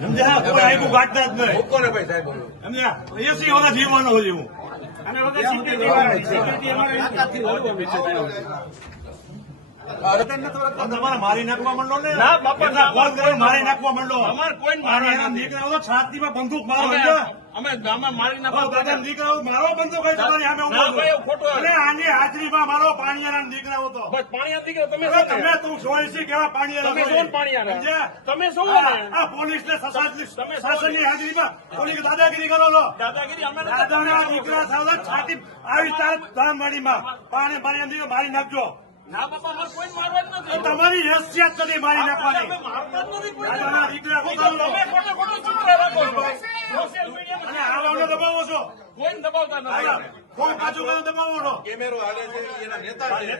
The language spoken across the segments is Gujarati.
સમજ્યા? કોઈ આખું ગાંઠતા જ નહીં. મૂકો ને ભાઈ સાહેબ. સમજ્યા? એસી વાળા જીવવાનો છે હું. અને વગર સિક્યુરિટી તમારે મારી નાખવા માંડો ને. ના, બાપા, ના. ફોન કરીને મારી નાખવા માંડો. અમારે કોઈ મારા દીકરાઓ તો છાતીમાં બંદૂક મારો. સમજ્યા? અમે ગામમાં મારી દાદા દીકરાઓ મારો બંદૂક હોય તમારી સામે ઉભો ના, ભાઈ, છું. ખોટું. અને આની હાજરીમાં મારો પાણીયાના દીકરાઓ તો પાણી દીકરો તમે અરે તમે તું જોઈશી કેવા પાણીયાના તમે હોય. શું પાણીયાના? સમજ્યા? તમે શું આ પોલીસને શાસનની હાજરીમાં પોલીસ દાદાગીરી કરો છો. દાદાગીરી અમે નથી દાદાના કરતા. દીકરા સાથે છાતી આવી ધામવાડીમાં પાણી મારી નાખજો. ના બાપા અમારે કોઈ મારવા જ નથી. તમારી હેસિયત નથી મારી નાખવાની. અમે મારતા જ નથી કોઈ. દાદાના દીકરા તમે ઉતારો. ખોટું ખોટું ચિત્ર રાખો છો. સોશિયલ અને મીડિયામાં આવાને દબાવો છો. કોઈને દબાવતા નથી. કોઈ પાછું કામ દબાવો છો. કેમેરો હાલે છે એના નેતા છે.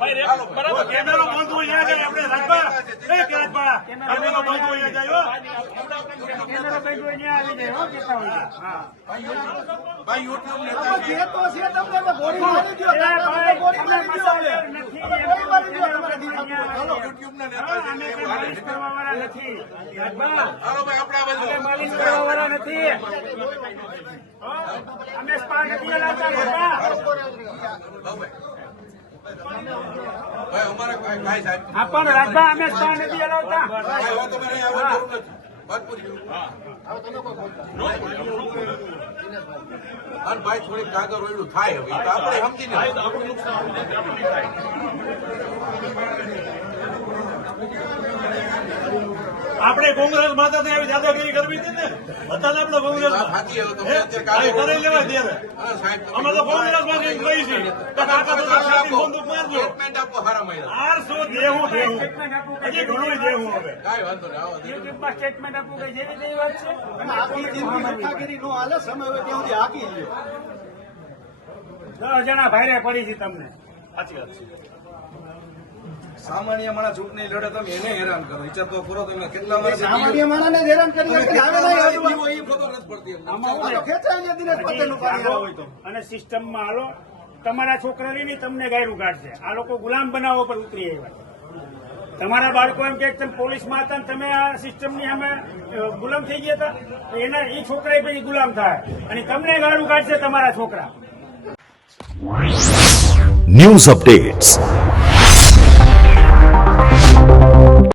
ભાઈ, બરાબર. કેમેરો બંધ હોય ત્યાં જાય આપણે રાજભા. એ કે રાજભા, કેમેરો બંધ હોય ત્યાં જાય હો. કેમેરો બંધ હોય ત્યાં આવી જાય હો, કહેતા હોય. હા. ભાઈ યુટ્યુબ નેતા છે. યુટ્યુબ ના નેતા છે. એવું હાલે છે. હાલો ભાઈ આપણે આ બાજુ. અમે સ્પા નથી હલાવતા બાપા. ભાઈ અમારે ભાઈ સાહેબ. હા, પણ રાજભા અમે સ્પા નથી હલાવતા. ભાઈ હવે તમારે આવવાની જરૂર નથી. વાત પૂરી. અને ભાઈ થોડીક કાગળ ઓયડું થાય હવે તો આપણે સમજીને આપણે કોંગ્રેસ માતા આવી દાદાગીરી કરવી હતી ને. અત્યારે આપણે કોંગ્રેસ સાચી હવે તમે અત્યારે કરી લેવાય ત્યારે. હા સાહેબ અમે તો કોંગ્રેસ માં કહી છીએ કે કાકા તો છાતી બંદૂક મારજો. સ્ટેટમેન્ટ આપો હારા મહિના. 800 દેવું દેવું સ્ટેટમેન્ટ આપવું કે હજી ઘણું દેવું હવે. કાંઈ વાંધો નહીં આવો દે. યુટ્યુબમાં સ્ટેટમેન્ટ આપવું કે જેવી તેવી વાત છે. આખી જિંદગી મઠાગીરી નો હાલે સમય હોય ત્યાં સુધી હાકી લ્યો. 10 જણા ભાઈરે પડી છે તમને. સાચી વાત છે. સામાન્ય માણસ ચૂંટણી લડે તમે એને હેરાન કરો. વિચાર તો કરો તમે કેટલા વર્ષ સામાન્ય માણસને જ હેરાન કરી શકે. આવે નહીં એ આવતું. ખબર નથી પડતી એમને. આ તો ખેંચાય ને દિનેશ પટેલનું પાણી આવે હોય તો. અને સિસ્ટમમાં હાલો તમારા છોકરાની નહીં તમને ગાયરું કાઢશે. આ લોકો ગુલામ બનાવવા પર ઉતરી આવ્યા. તમારા બાળકો એમ કે તમે પોલીસમાં હતા ને તમે આ સિસ્ટમની સામે ગુલામ થઈ ગયા હતા. તો એના એ છોકરા પછી ગુલામ થાય અને તમને ગાયરું કાઢશે તમારા છોકરા. News updates